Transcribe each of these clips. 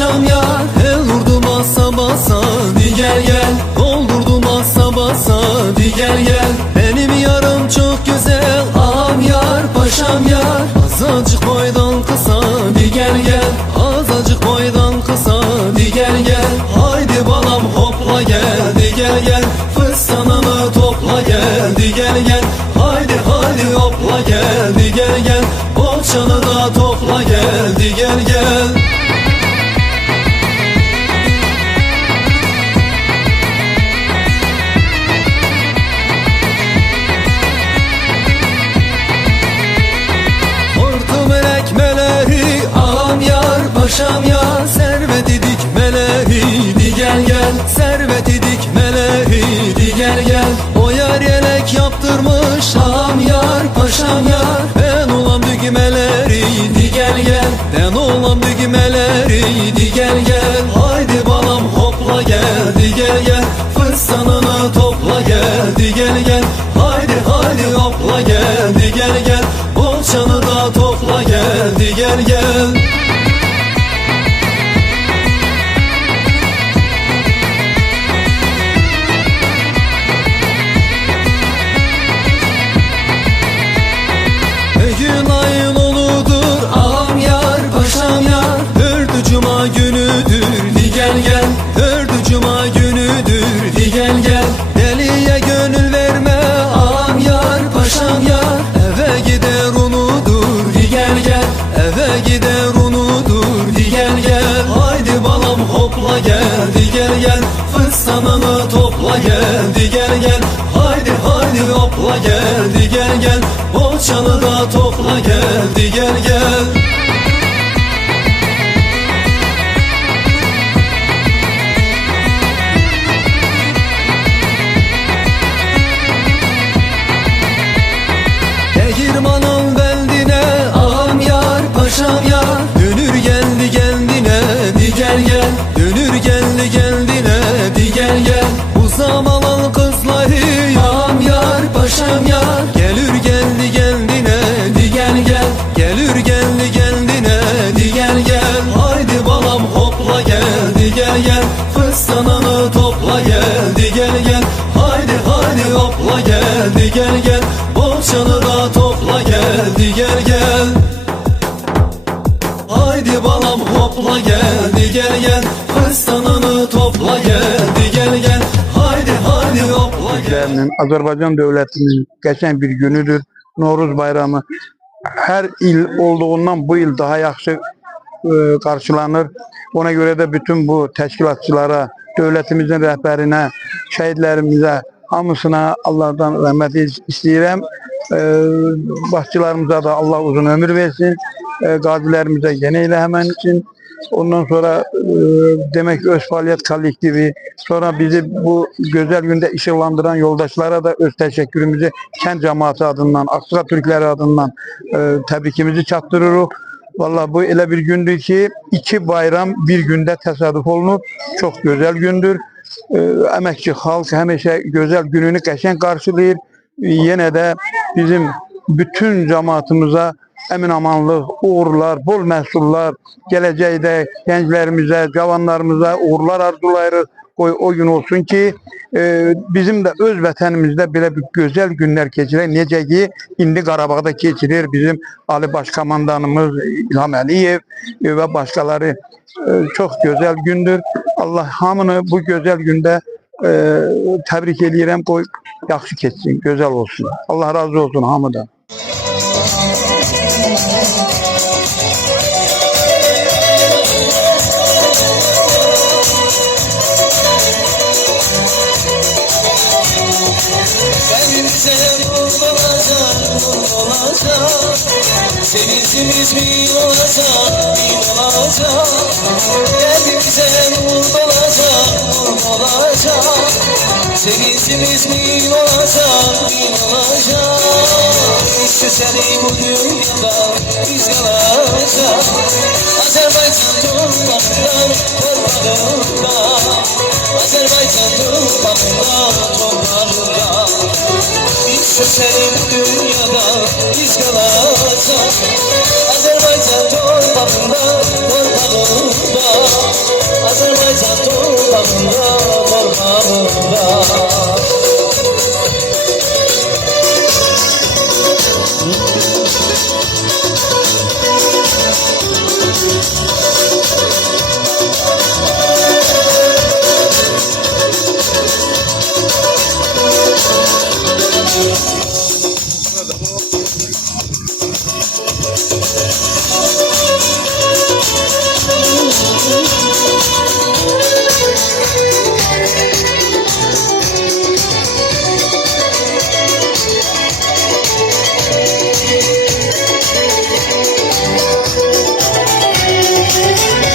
paşam yar. El vurdum basa basa, di gel gel. Doldurdum basa basa, di gel gel. Benim yarım çok güzel, ağam yar, paşam yar. Azıcık boydan kısa, di gel gel. Azıcık boydan kısa, di gel gel. Haydi balam hopla gel, di gel gel. Fıstanını topla gel, di gel gel. Haydi haydi hopla gel, di gel gel. Bolçanı da topla gel, di gel gel. Paşam ya serveti dikmeleri, di gel gel. Serveti dikmeleri, di gel gel. O yar yelek yaptırmış, ağam yar, paşam yar. Ben olan düğmeleri, di gel gel. Ben olan düğmeleri, di gel gel. Haydi balam hopla gel, di gel gel. Fırsanını topla gel, di gel gel. Haydi haydi hopla gel, di gel gel. Bolçanı da topla gel, di gel gel. Gün ayın oludur, ağam yar, paşam yar. Dördü cuma günüdür, di gel gel. Dördü cuma günüdür, di gel gel. Deliye gönül verme, ağam yar, paşam yar. Eve gider unudur, di gel gel. Eve gider unudur, di gel gel. Haydi balam hopla gel, di gel gel. Fıstanını topla gel, di gel gel. Haydi haydi hopla gel, di gel gel. Bolçanı da topla gel, di gel gel. Tegirmanın beldine, ağam yar, paşam yar. Dönür geldi kendine, di gel gel. Dönür geldi kendine, di gel gel. Bu zamanın kızları, ağam yar, paşam yar. Gelir geldi kendine, di gel gel. Gelir geldi kendine, di gel gel. Haydi balam hopla gel, di gel gel. Fıstanını topla gel, di gel gel. Haydi haydi hopla gel, di gel gel. Bolçanı da topla gel, di gel gel. Haydi balam hopla gel, di gel gel. Fıstanını topla gel, di gel gel. Haydi haydi hopla gel. Azerbaycan devletinin geçen bir günüdür. Novruz bayramı her il olduğundan bu yıl daha yaxşı karşılanır. Ona göre de bütün bu teşkilatçılara, devletimizin rehberine, şehitlerimize, hamısına Allah'tan rahmet istəyirəm. Başçılarımıza da Allah uzun ömür versin. Gazilerimize yine hemen için. Ondan sonra demek Öz Faaliyet Kollektivi, sonra bizi bu güzel günde ışıklandıran yoldaşlara da öz teşekkürümüzü kent cemaati adından, Aksaray Türkleri adından tebrikimizi çatdırırıq. Vallahi bu elə bir gündür ki, iki bayram bir günde təsadüf olunur. Çok güzel gündür. Əməkçi xalq həmişə güzel gününü qəşəng qarşılayır. Yine de bizim bütün cemaatimize emin-amanlıq, uğurlar, bol məhsullar, gələcəkdə gənclərimizə, cavanlarımıza uğurlar arzulayırıq. O gün olsun ki, bizim de öz vətənimizdə belə bir gözəl günlər keçirək. Necə ki, indi Qarabağda keçirir bizim Ali Başkomandanımız İlham Əliyev ve başkaları. Çok güzel gündür. Allah hamını bu güzel günde təbrik edirəm. Qoy yaxşı keçsin, gözəl olsun. Allah razı olsun hamıdan. Sevincimiz bin olacak, bin olacak. Derdimize nur dolacak, nur olacak. Sevincimiz bin olacak, bin olacak. İşte seni bu dünyada biz kalacak. Azerbaycan toprakları torpağında, Azerbaycan toprakları torpağında. İşte seni bu dünyada biz kalacak. Azerbaycan torpağında, torpağında. torpağında, torpağında.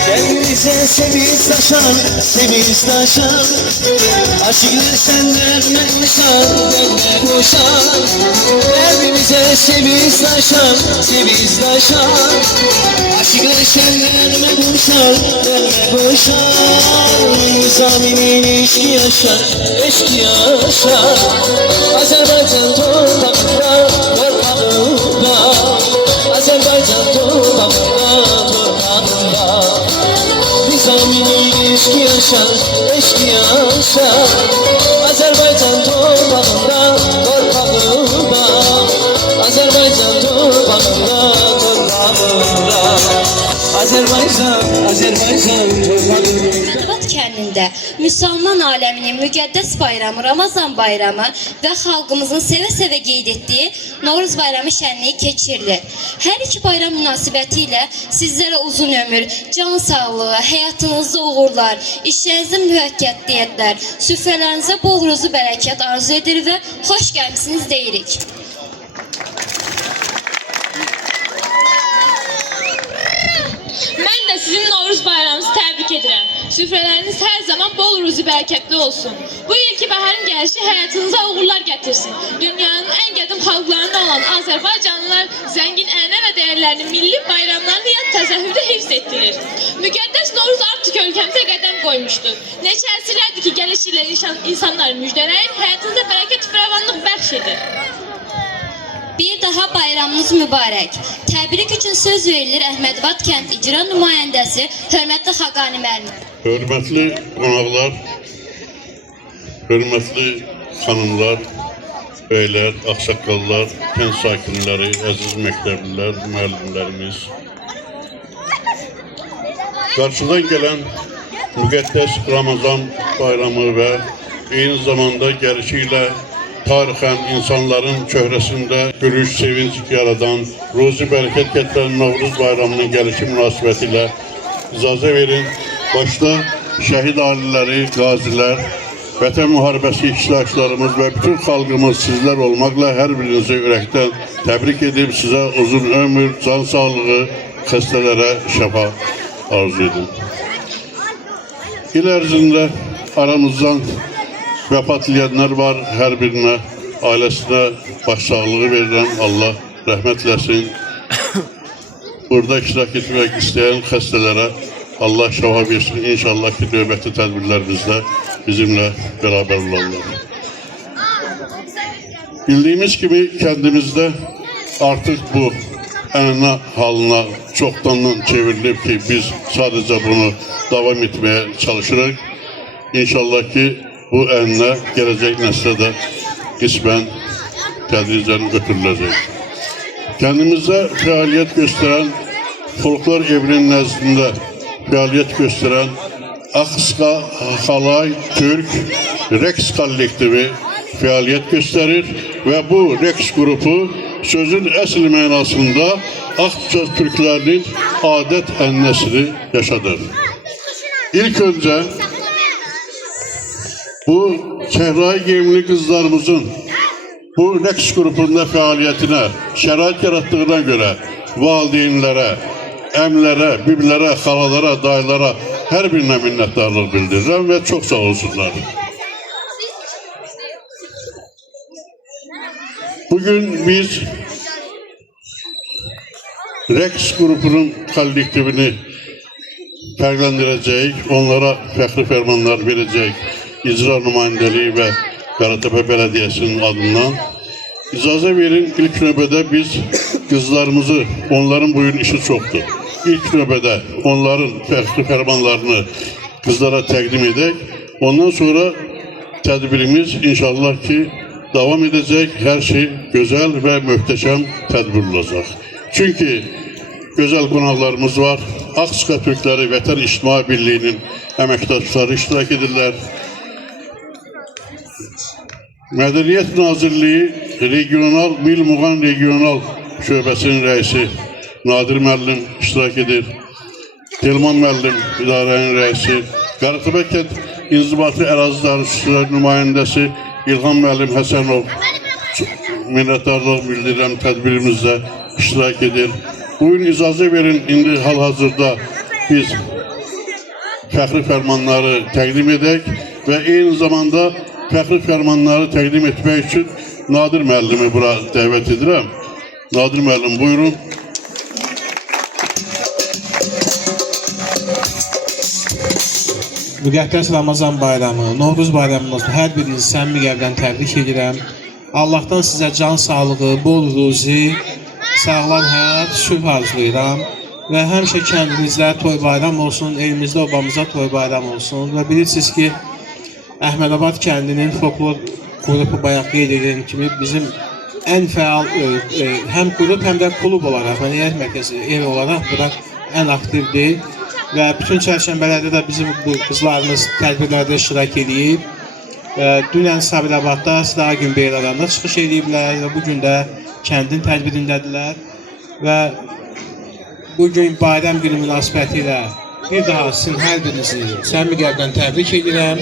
Kendinize seviz taşan Aşkı senden nişan, bende koşan Kendinize seviz taşan Aşkı senden koşan, bende koşan Nizaminin eşki yaşar Azerbaycan torpağında, Azerbaycan torpağında Nizaminin eşki yaşar Azerbaycan torpağında, Azerbaycan torpağında Azerbaycan torpağında Məhəmməd kəndində müsəlman aləminin müqəddəs bayramı Ramazan bayramı və xalqımızın sevə-sevə qeyd etdiyi Novruz bayramı şənliyi keçirilir. Hər iki bayram münasibəti ilə sizlərə uzun ömür, can sağlığı, həyatınızda uğurlar, işlərinizdə müvəffəqiyyətlər, süfrələrinizə bol ruzu bərəkət arzu edir və xoş gəlmisiniz deyirik. Mən də sizin Novruz bayramınızı təbrik edirəm. Süfrələriniz hər zaman bol ruzi bərəkətli olsun. Bu ilki baharın gəlişi həyatınıza uğurlar gətirsin. Dünyanın ən qədim xalqlarından olan Azərbaycanlılar zəngin ənənə və dəyərlərini, milli bayramlarını yad təzəhürdə hifz etdirir. Müqəddəs Novruz artıq ölkəmizə qədəm qoymuşdur. Neçə əsrlərdir ki, gəliş ilə insanları müjdələyir, həyatınıza bərəkət firavanlıq bəxş edir. Bir daha bayramınız mübarək. Təbrik üçün söz verilir Əhmədabad kənd icra nümayəndəsi hörmətli Xaqani müəllim. Hörmətli qonaqlar, hörmətli xanımlar, beylər, ağsaqqallar, kənd sakinləri, əziz məktəblilər, müəllimlərimiz. Qarşıdan gələn müqəddəs Ramazan bayramı və eyni zamanda gəlişi ilə tarixən insanların çöhrəsində gülüş, sevinç yaradan, ruzi bərəkət gətirən Novruz bayramının gəlişi münasibəti ilə icazə verin. Başda şəhid ailələri, qazilər, Vətən müharibəsi iştirakçılarımız və bütün xalqımız sizlər olmaqla hər birinizi ürəkdən təbrik edib, sizə uzun ömür, can sağlığı, xəstələrə şəfa arzu edin. İl ərzində aramızdan vəfat edənlər var, hər birinə, ailəsinə başsağlığı verirəm, Allah rəhmət eləsin. Burada iştirak etmək istəyən xəstələrə Allah şəfa versin. İnşallah ki, növbəti tədbirlərimizdə bizimlə beraber olanlar. Bildiğimiz gibi kendimizde artık bu ənənə halına çoxdan çevrilib ki, biz sadece bunu devam etmeye çalışırıq. İnşallah ki, bu ənənə gelecek nesle de qismən tədricən götürüləcək. Kendimizde fəaliyyət gösteren, folklor evinin nəzdində fəaliyyət gösteren Akska Halay Türk Reks kollektivi fəaliyyət gösterir ve bu Reks grubu sözün əsl mənasında Akça Türklerinin adet ənənəsini yaşadır. İlk önce bu çehrai giyimli kızlarımızın bu Reks grubunda fəaliyyətinə şərait yarattığına göre valideynlərə, əmlərə, biblərə, xalalara, dayılara her birine minnettarlık bildirirəm ve çok sağ olsunlar. Bugün biz Reks grubunun kollektivini fərqləndirəcəyik, onlara fəxri fermanlar verəcək icra nümayəndəliyi və Qaratepe Belediyesinin adından. İcazə verin, ilk növbədə biz kızlarımızı, onların bugün işi çoktur. İlk növbədə onların fəxri fermanlarını kızlara təqdim edək Ondan sonra tedbirimiz inşallah ki devam edecek. Her şey güzel ve muhteşem tedbir olacak. Çünkü güzel konaklarımız var. Aksuka Türkleri Vətən İctimai Birliği'nin əməkdaşları iştirak edirlər. Mədəniyyət Nazirliyi Regional Mil Muğan Regional Şöbəsinin rəisi Nadir müəllim iştirak edir. Telman müəllim idarənin rəisi, Qaratabəy kənd İnzibati Ərazi Dairəsinin nümayəndəsi İlham müəllim Həsənov minnətdarlıq bildirirəm tədbirimizdə iştirak edir. Bugün icazə verin, indi hal-hazırda biz fəxri fərmanları təqdim edək və eyni zamanda fəxri fərmanları təqdim etmək üçün Nadir müəllimi bura dəvət edirəm. Nadir müəllim, buyurun. Müqəddəs Ramazan bayramı, Novruz bayramınız hər birinizi səmimi qəlbdən təbrik edirəm. Allahdan sizə can sağlığı, bol ruzi, sağlam həyat, sülh arzulayıram. Və həmişə kəndinizdə toy bayram olsun, elimizdə obamıza toy bayram olsun. Və bilirsiniz ki, Əhmədabad kəndinin folklor qrupu bayaq qeyd edən kimi bizim ən fəal həm qrup, həm də klub olaraq, mədəniyyət mərkəzi ev olaraq bura ən aktivdir. Və bütün çərşənbələrdə də bizim bu qızlarımız tədbirlərdə iştirak edib. Dünən Sabirabadda Sırağa gün beylərində çıxış ediblər və bugün də kəndin tədbirindədirlər. Və bugün bayram günü münasibəti ilə bir daha sizin hər birinizi səmimi qəlbdən təbrik edirəm.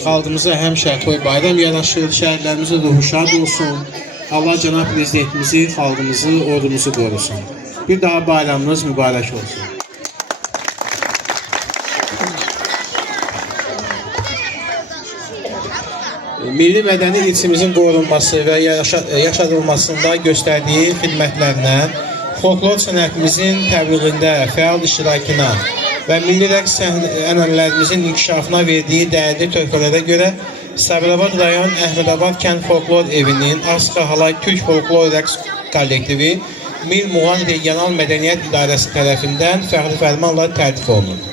Xalqımıza həmişə toy bayram yaraşır, şəhərlərimizin ruhu şad olsun. Allah cənab prezidentimizi, xalqımızı, ordumuzu qorusun. Bir daha bayramınız mübarək olsun. Milli mədəni irsimizin qorunması və yaşadılmasında göstərdiyi xidmətlərinə, folklor sənətimizin təbliğində fəal iştirakına və milli rəqs ənənələrimizin inkişafına verdiyi dəyərli töhfələrə görə Sabirabad rayon Əhmədabad kənd folklor evinin Aska Halay Türk folklor rəqs kollektivi Mil Muğan Regional Mədəniyyət İdarəsi tərəfindən fəxri fərmanla tərtib olunur.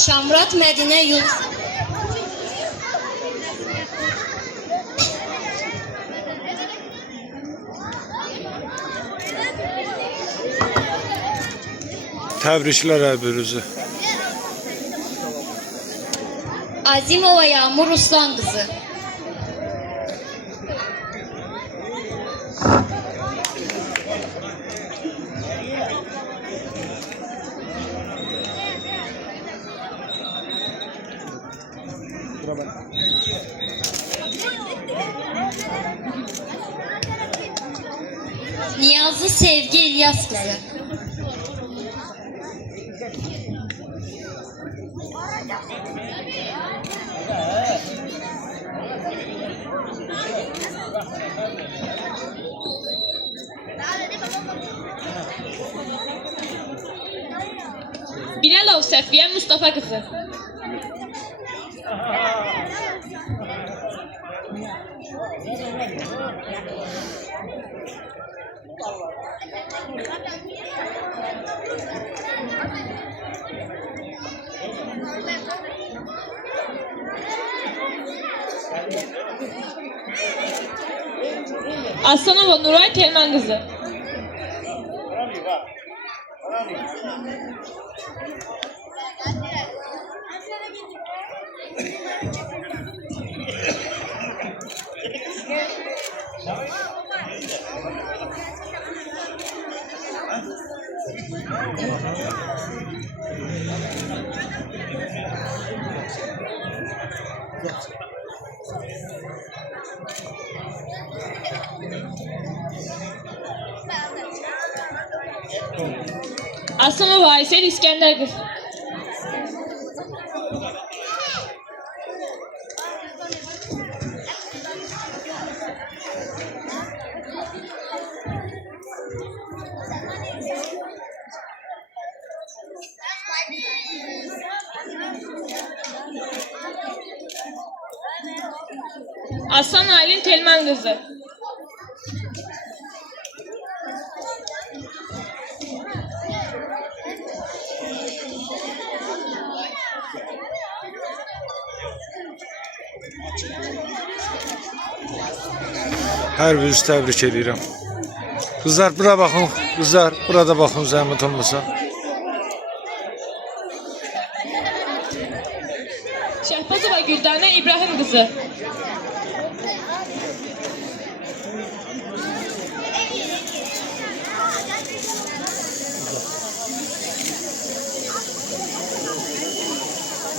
Şamrat Mədinə Yunus Təbriklər hər birinizi. Azimova Yağmur Ruslan qızı Niyazlı Sevgi İlyas qızı Bilalov Səfiyyə Mustafa qızı. Aslanova Nuray Telman qızı. Aslanova Aysel İskender qızı. Aslan Aylin Telman qızı. Hər birinizi təbrik edirəm. Qızlar bura baxın, qızlar burada baxın zəhmət olmasa. Şəhbazova Güldanə İbrahim qızı.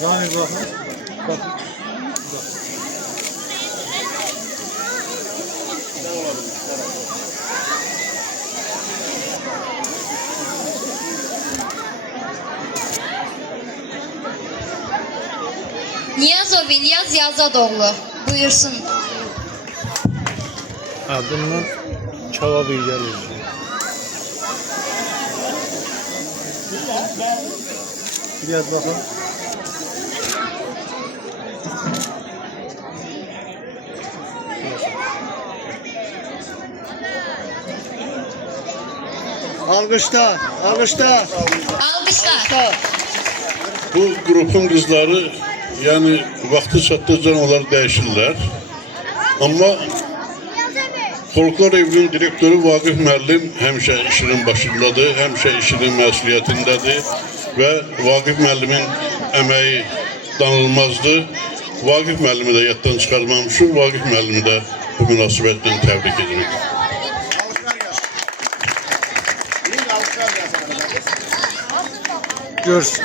Yani baxın. Niyazov İlyas Yazadoğlu. Buyursun. Adımdan cavab iyi gəlir. Biraz baxın. Alkışlar, alkışlar. Alkışlar. Bu grubun kızları yani vakti çatdıqca onlar dəyişirlər. Amma Folklor evinin direktörü Vaqif müəllim həmişə işinin başındadır, həmişə işinin məsuliyyətindədir və Vaqif müəllimin əməyi danılmazdır. Vaqif müəllimi də yaddan çıxarmamışıq, Vaqif müəllimi də bu münasibətlə təbrik edirik. Görsün.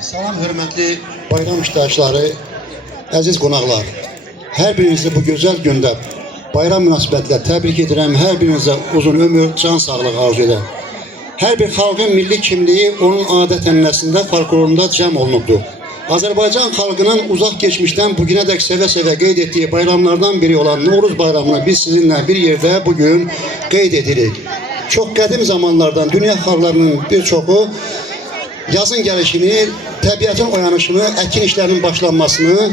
Salam hörmətli bayram iştirakçıları, əziz qonaqlar. Hər birinizi bu gözəl gündə bayram münasibətilə təbrik edirəm. Hər birinizə uzun ömür, can sağlığı arzu edirəm. Hər bir xalqın milli kimliyi onun adət-ənənəsində, folklorunda cəm olunubdur. Azərbaycan xalqının uzaq keçmişdən bugünədək sevə-sevə qeyd etdiyi bayramlardan biri olan Novruz bayramını biz sizinlə bir yerdə bugün qeyd edirik. Çox qədim zamanlardan dünya xalqlarının bir çoxu yazın gəlişini, təbiətin oyanışını, əkin işlərinin başlanmasını,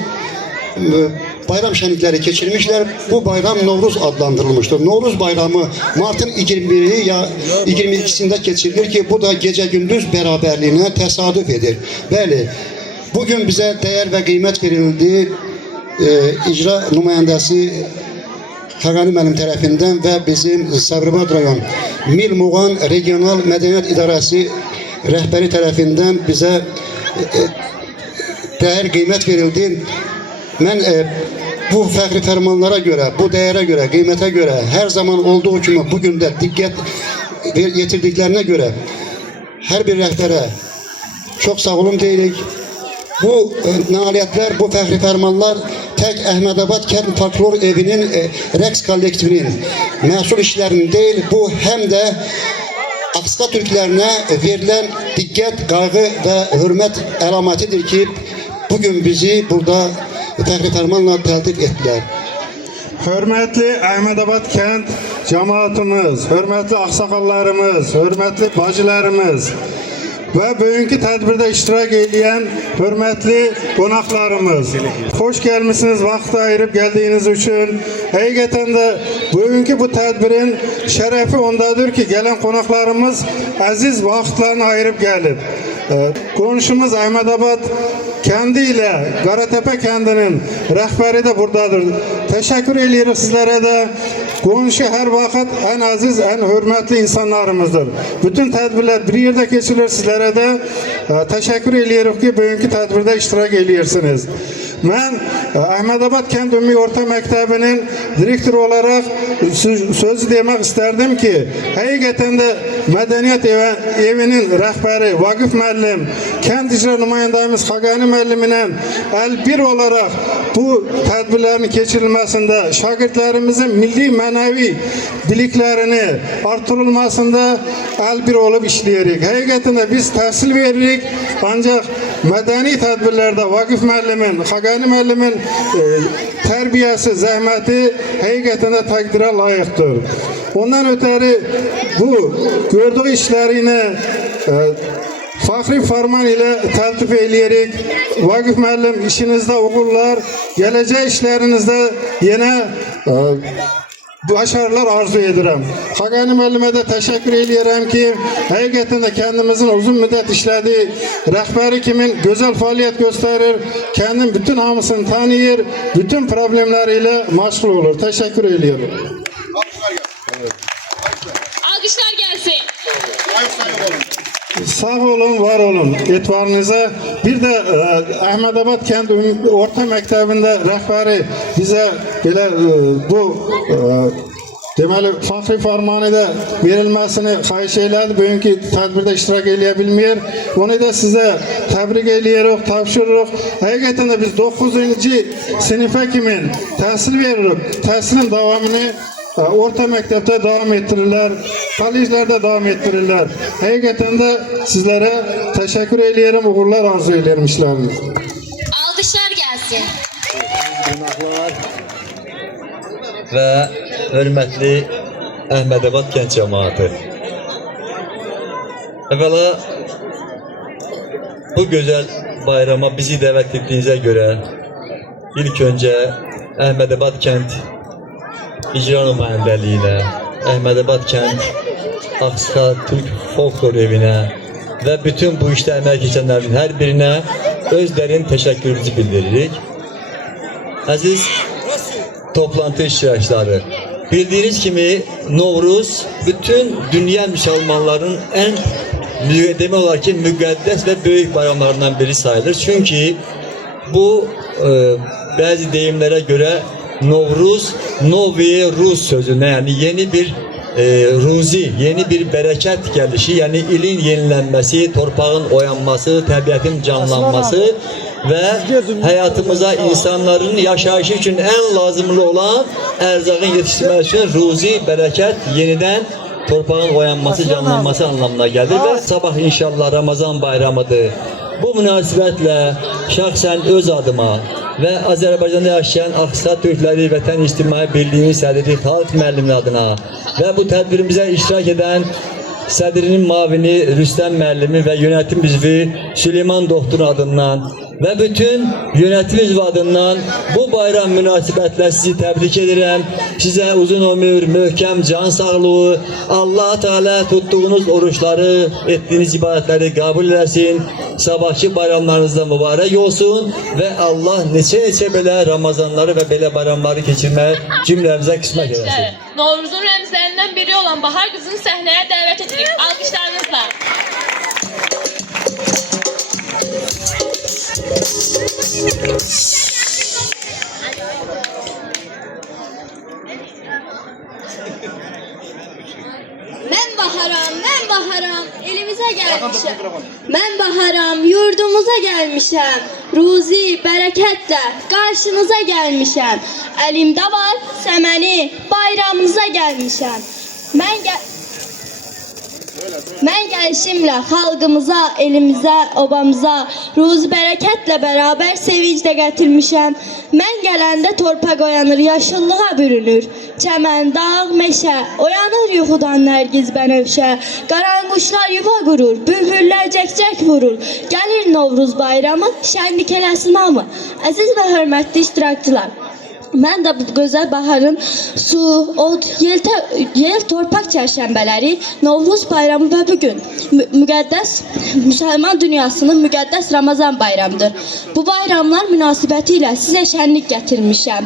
bayram şənlikləri keçirmişlər. Bu bayram Novruz adlandırılmışdır. Novruz bayramı Martın 21-i ya 22-sində keçirilir ki, bu da gecə-gündüz bərabərliyinə təsadüf edir. Bəli, bugün bizə dəyər və qiymət verildi. İcra nümayəndəsi Xəqani müəllim tərəfindən və bizim Sabirabad rayon Mil Muğan Regional Mədəniyyət İdarəsi rəhbəri tərəfindən bizə dəyər qiymət verildi. Mən bu fəxri fərmanlara görə, bu dəyərə görə, qiymətə görə hər zaman olduğu kimi bugün də diqqət yetirdiklərinə görə hər bir rəhbərə çox sağ olun deyirik. Bu nailiyyətlər, bu fəxri fərmanlar tək Əhmədabad Kənd Folklor Evinin rəqs kollektivinin məsul işlərinin deyil, bu həm də Aqsa türklərinə verilən diqqət, qayğı və hörmət əlamətidir ki, bugün bizi burada fəxri fərmanla təltif etdilər. Hörmətli Əhmədabad kənd cəmaatımız, hörmətli ağsaqqallarımız, hörmətli bacılarımız və bugünkü tədbirdə iştirak edən hörmətli qonaqlarımız. Xoş gəlmisiniz, vaxt ayırıb gəldiyiniz üçün. Həqiqətən də bugünkü bu tədbirin şərəfi ondadır ki, gələn qonaqlarımız əziz vaxtlarını ayırıb gəlib. Qonşumuz Əhmədabad kəndi ilə Qaratəpə kəndinin rəhbəri də buradadır. Təşəkkür edirik sizlərə də. Qonşu hər vaxt ən əziz, ən hörmətli insanlarımızdır. Bütün tədbirlər bir yerdə keçilir. Sizlərə də təşəkkür edirik ki, bugünkü tədbirdə iştirak edirsiniz. Mən Əhmədabad Kənd Ümumi Orta Məktəbinin direktoru olaraq sözü demək istərdim ki, həqiqətən də Mədəniyyət Evinin rəhbəri Vaqif müəllim, kənd icra nümayəndəmiz Xəqani müəlliminə əlbir olaraq bu tədbirlərin keçirilməsində şagirdlərimizin milli mənəvi biliklərini artırılmasında əlbir olub işləyirik. Həqiqətən də biz təhsil veririk, ancaq mədəni tədbirlərdə Vaqif müəllimin, Xəqani müəllimin tərbiyəsi, zəhməti həqiqətən də təqdirə layiqdir. Ondan ötəri bu gördüyü işlərini Fahri Farman ile təltif eləyərik. Vaqif müəllim, işinizdə uğurlar, gələcək işlərinizdə yenə başarılar arzu edirəm. Xaqani müəllimə də təşəkkür eləyirəm ki, həqiqətən də kəndimizin uzun müddət işlədiyi rəhbəri kimi gözəl fəaliyyət göstərir, kəndin bütün hamısını tanıyır, bütün problemləri ilə məşğul olur. Təşəkkür eləyirəm. Alkışlar gelsin. Sağ olun, var olun etibarınıza. Bir de Ahmedabad Kent Orta Məktəbində rəhbəri bizə belə bu deməli Fahri Farmanı da verilməsini xahiş elədi. Bugünkü tədbirdə iştirak eləyə bilmir. Onu da sizə təbrik eləyirik, tapşırırıq. Həqiqətən də biz 9-cu sinifə kimi təhsil veririk. Təhsilin davamını orta məktəbdə davam ettirirlər, kolejlərdə davam ettirirlər. Həqiqətən də sizlərə təşəkkür eləyirəm, uğurlar arzu eləyirəm işlərinizdə. Alkışlar gelsin. Və hörmətli Əhmədabad kənd cəmaatı. Əvvəla bu gözəl bayrama bizi dəvət etdiyinizə görə ilk öncə Əhmədabad kənd icra nümayəndəliyinə, Əhmədabad kənd Axsa Türk Folklor evinə və bütün bu işdə əmək keçənlərin hər birinə öz dərin təşəkkürümüzü bildiririk. Əziz toplantı iştirakçıları, bildiğiniz kimi Novruz bütün dünya Müslümanların en demek olarak ki müqəddəs ve büyük bayramlarından biri sayılır. Çünkü bu bazı deyimlere göre Novruz, Novi Rus sözüne yani yeni bir ruzi, yeni bir bereket gelişi, yani ilin yenilenmesi, torpağın oyanması, tabiatın canlanması ve hayatımıza insanların yaşayışı için en lazımlı olan erzakın yetiştirmesi için ruzi, bereket, yeniden torpağın oyanması, canlanması anlamına gelir ve sabah inşallah Ramazan bayramıdır. Bu münasebetle şahsen öz adıma ve Azerbaycan'da yaşayan Aksa Türkleri Vətən İctimai Birliği'nin sədri Xalq müəllimin adına ve bu tədbirimize iştirak eden sədrinin mavini Rüstəm müəllimi ve yönetim üzvü Süleyman Doktor adından ve bütün yönetim üzvü adından bu bayram münasibətilə sizi təbrik edirəm. Size uzun ömür, möhkəm can sağlığı, Allah Teala tuttuğunuz oruçları, ettiğiniz ibadetleri kabul etsin. Sabahki bayramlarınızda mübarek olsun ve Allah neçə belə Ramazanları ve belə bayramları geçirmək cümləmizə qismət eləsin. Novruz'un rəmzlərindən biri olan Bahar qızını səhnəyə dəvət edirik. Alkışlarınızla. Mən baharam, elimizə gəlmişəm. Mən baharam, yurdumuza gəlmişəm. Ruzi, bərəkətlə qarşınıza gəlmişəm. Əlimdə var səməni, bayramınıza gəlmişəm. Mən gəlişimlə xalqımıza, elimizə, obamıza, ruzi bərəkətlə bərabər sevinc də gətirmişəm. Mən gələndə torpaq oyanır, yaşıllığa bürünür. Çəmən, dağ, meşə, oyanır yuxudan nərgiz bənövşə. Qaranquşlar yuva qurur, bülbüllər cək-cək vurur. Gəlir Novruz bayramı, şənlik eləsin hamı. Əziz və hörmətli iştirakçılar, mən də bu gözəl baharın su, od, yel, torpaq çərşənbələri, Novruz bayramı və bugün müqəddəs Müsəlman dünyasının müqəddəs Ramazan bayramıdır. Bu bayramlar münasibəti ilə sizə şənlik gətirmişəm.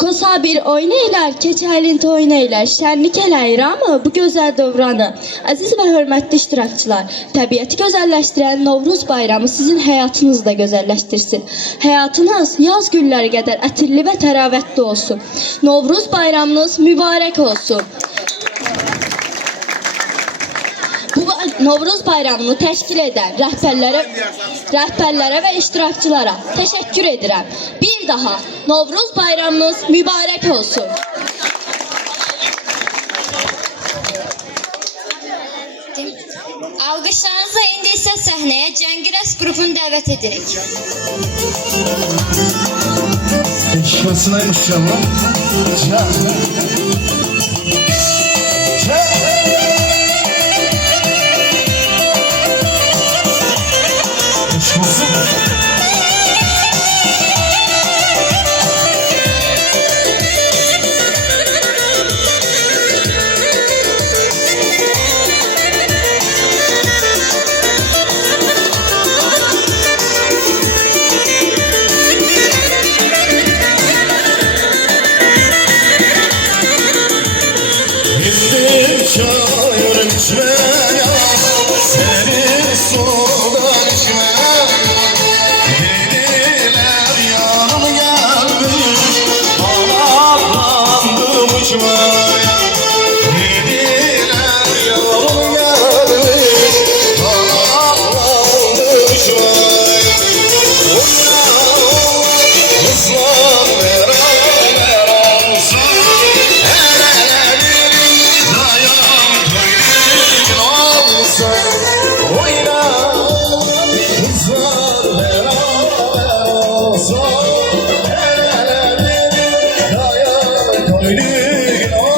Kosa bir oynayırlar, keçəlin toynayırlar, şənlik eləyir ama bu gözəl dövranı. Əziz və hörmətli iştirakçılar, təbiəti gözəlləşdirən Novruz bayramı sizin həyatınızı da gözəlləşdirsin. Həyatınız yaz günləri qədər ətirli və təravətli olsun. Novruz bayramınız mübarək olsun. Bu Novruz bayramını təşkil edən rəhbərlərə və iştirakçılara təşəkkür edirəm. Bir daha Novruz bayramınız mübarək olsun. Alqışlarınızla indi isə səhnəyə Cəngirəs qrupunu dəvət edirik. Şurasınaymış canım. çayır içmeye, serin sudan içmeye. Deliler yanım gelmiş, ağlandım uçmaya. Deliler yanım gelmiş, ağlandım uçmaya. Osman beraber olsa, el elerin dayan koyun olsa. Oyna, kızlar beraber olsa, el elerin dayan koyun olsa.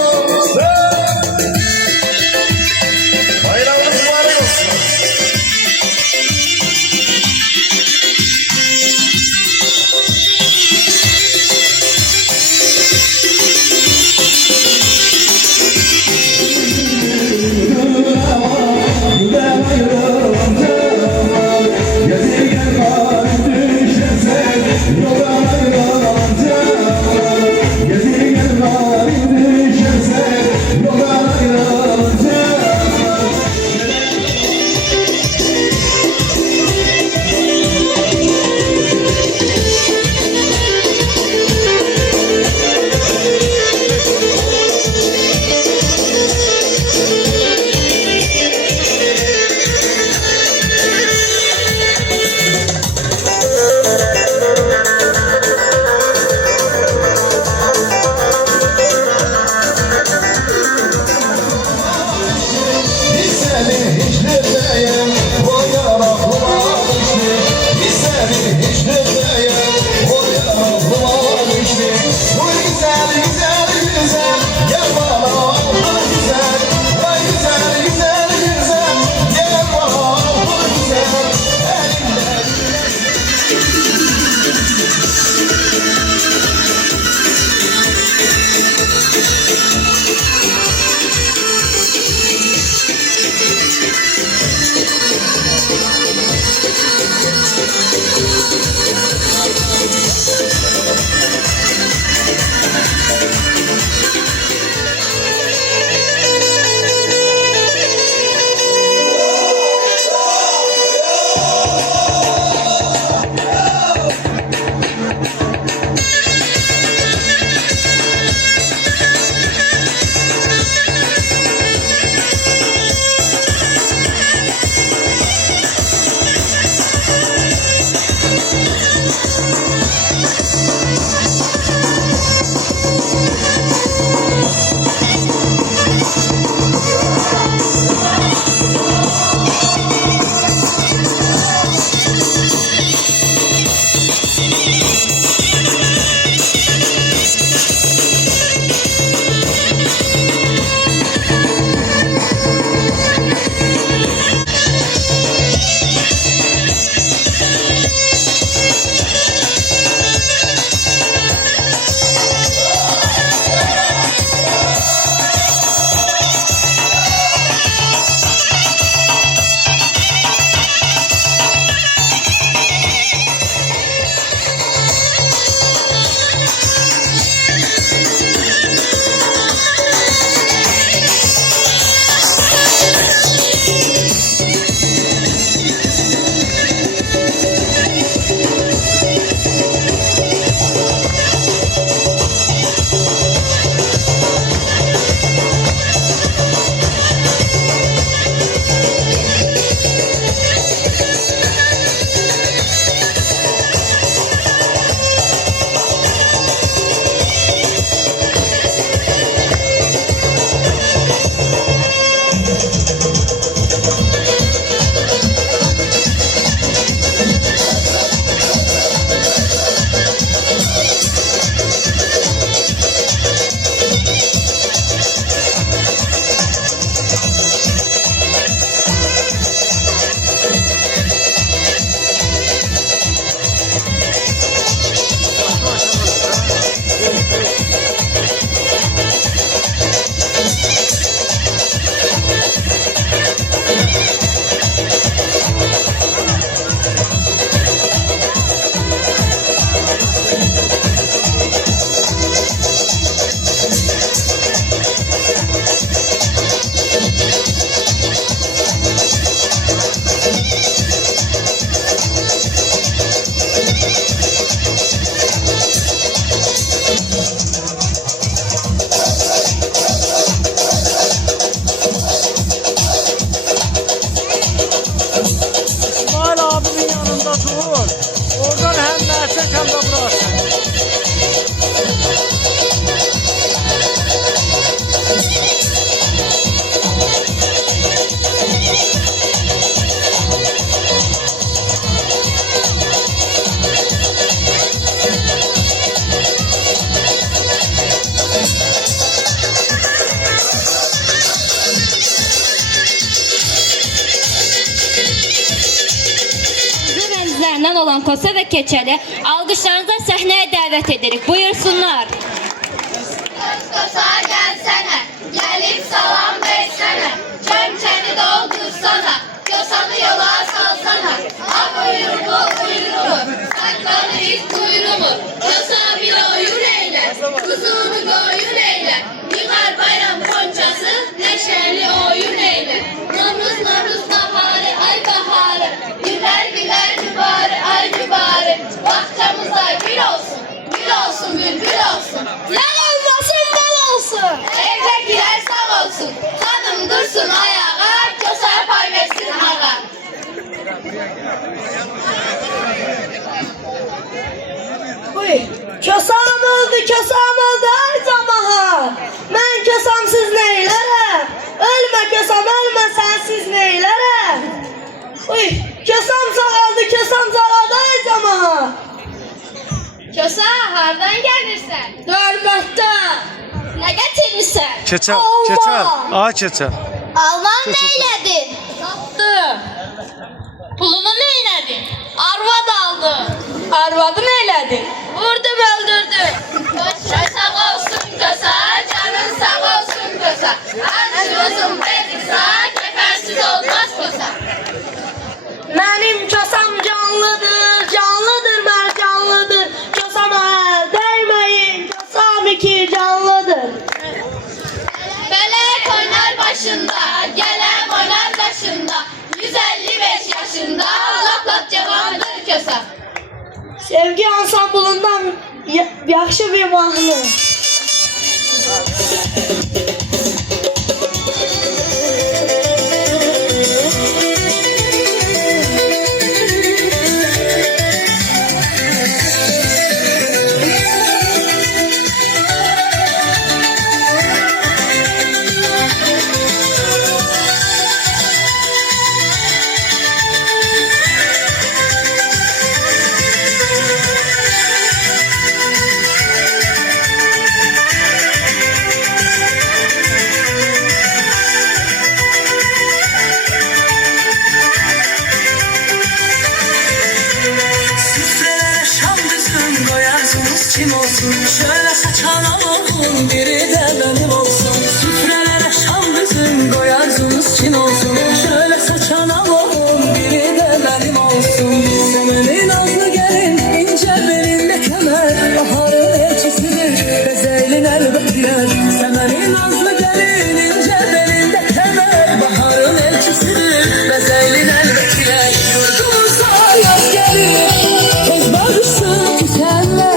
olan Kosa və Keçəli alqışlarınızla səhnəyə dəvət edirik. Buyursunlar. Kosa gelsene, gelip salam versene, çömçeni doldursana, Kosanı yola salsana. Ha buyruğu uyruğu, saklanı ilk kuyruğu, Kosa bir oyun eyle, kuzunu koyun eyle, yıkar bayram ponçası, neşeli oyun eyle. Nomruz nomruz baharı, ay baharı, güler güler mübarı, ay mübarı, bahçamıza gül olsun, gül olsun, bülbül olsun. Lan olmasın, bal olsun. Evdekiler sağ olsun, hanım dursun ayağa, Kosa'ya pay versin ağa. Kösam öldü ay camaat. Mən kösamsız neylərəm? Ölmə kösam, ölmə sənsiz neylərəm? Kösam sağaldı ay camaat. Kosa hardan gelirsen? Dörmətdən. Ne getirmişsen? Keçəl, Allah! keçəl. Ay keçəl. Alman neyledin? Sattı. Pulunu neynədin? Arvad aldı. Arvadı neylədi? Vurdum öldürdü. Başın sağ olsun Kosa, canın sağ olsun Kosa. Arşı uzun bedirsa, kefensiz olmaz Kosa. Mənim kösam canlıdır, canlıdır, mərcanlıdır. Kösama dəyməyin, kösam iki canlıdır. Melek oynar başında, gelen oynar başında. 155 yaşında, lap lap cavandır Kosa. Sevgi ansamblından yaxşı bir mahnı. Kim olsun şöyle saçan oğlum biri de benim olsun. Süfrelere şam bizim koyarsınız kim olsun şöyle saçan oğlum biri de benim olsun. Semenin nazlı gelin ince belinde kemer baharın elçisidir bezeylin elbet yer. Semenin nazlı gelin ince belinde kemer baharın elçisidir bezeylin elbet yer. Yurdumuza yaz gelir toz barışsın tükenler.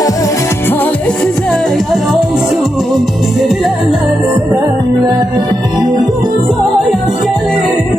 Size yar olsun, sevilenler, sevenler. Yurdumuza yaz gelir.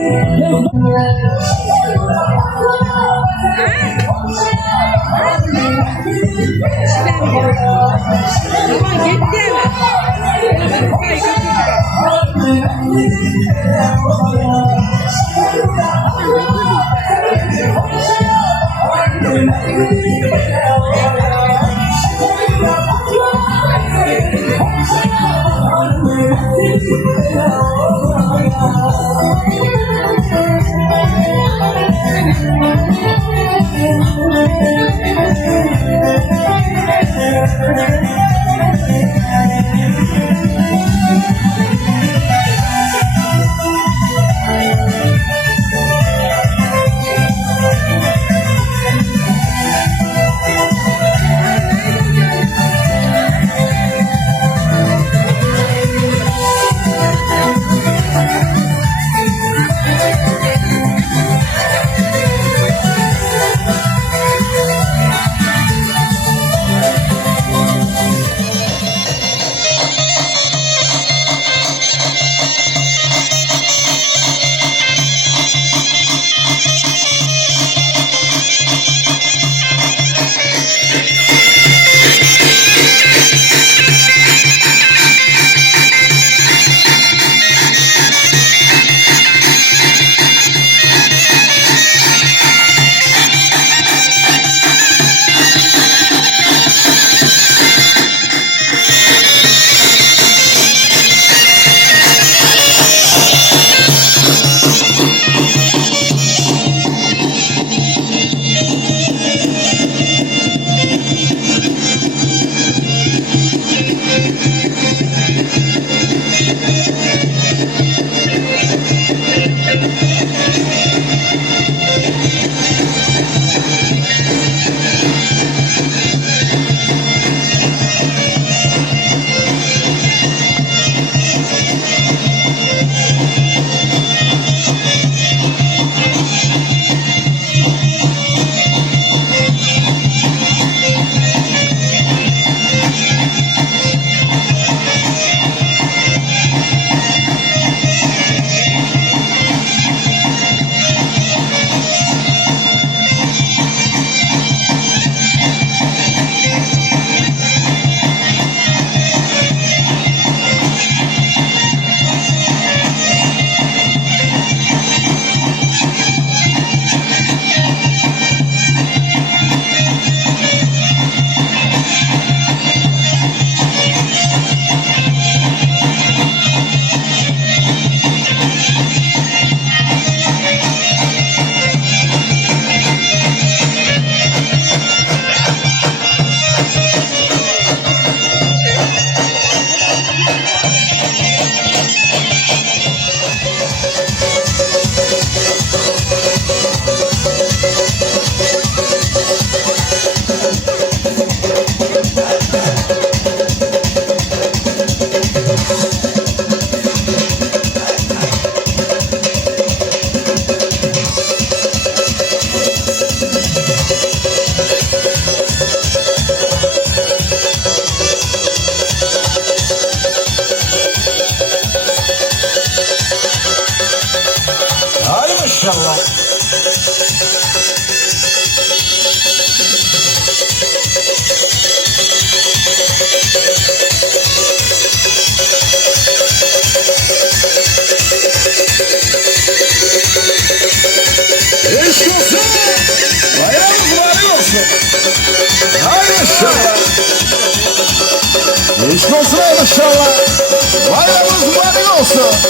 olsun.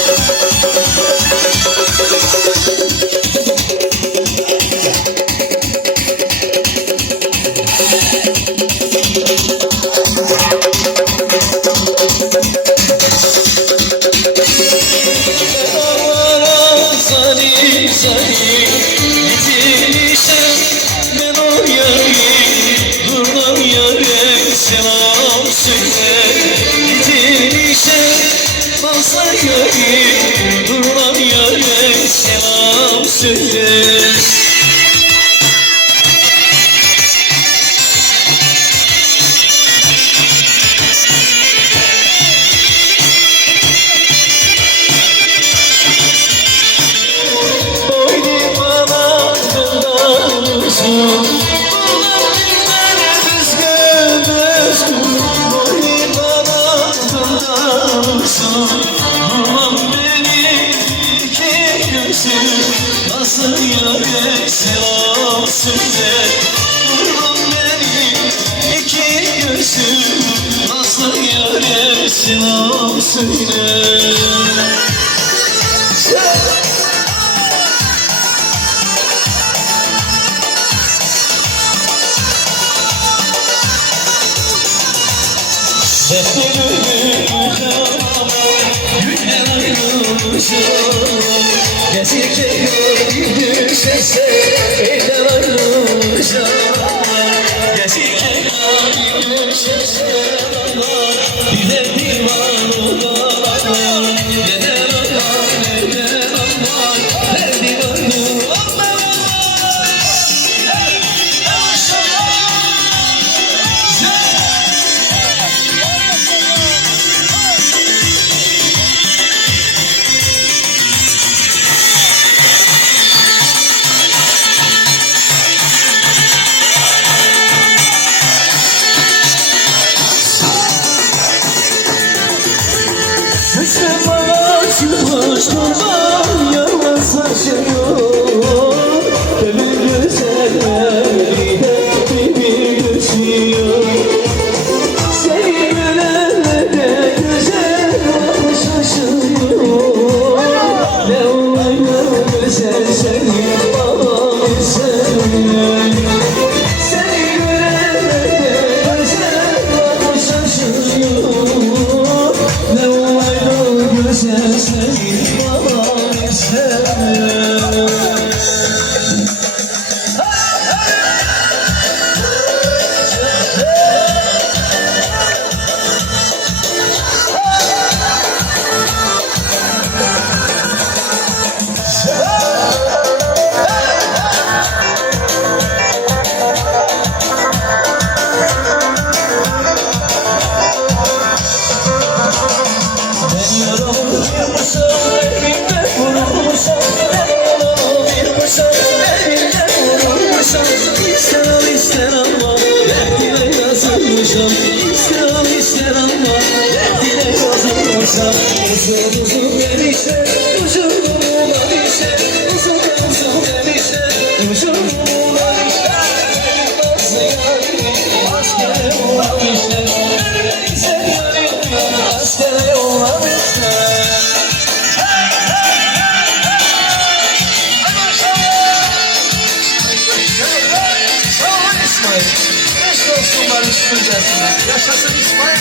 Yaşasın İsmail.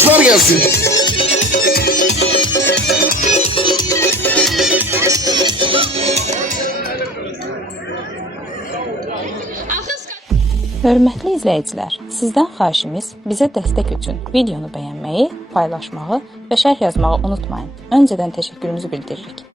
alkışlar gelsin. Hörmətli izləyicilər, sizdən xahişimiz bizə dəstək üçün videonu bəyənməyi, paylaşmağı və şərh yazmağı unutmayın. Öncədən təşəkkürümüzü bildiririk.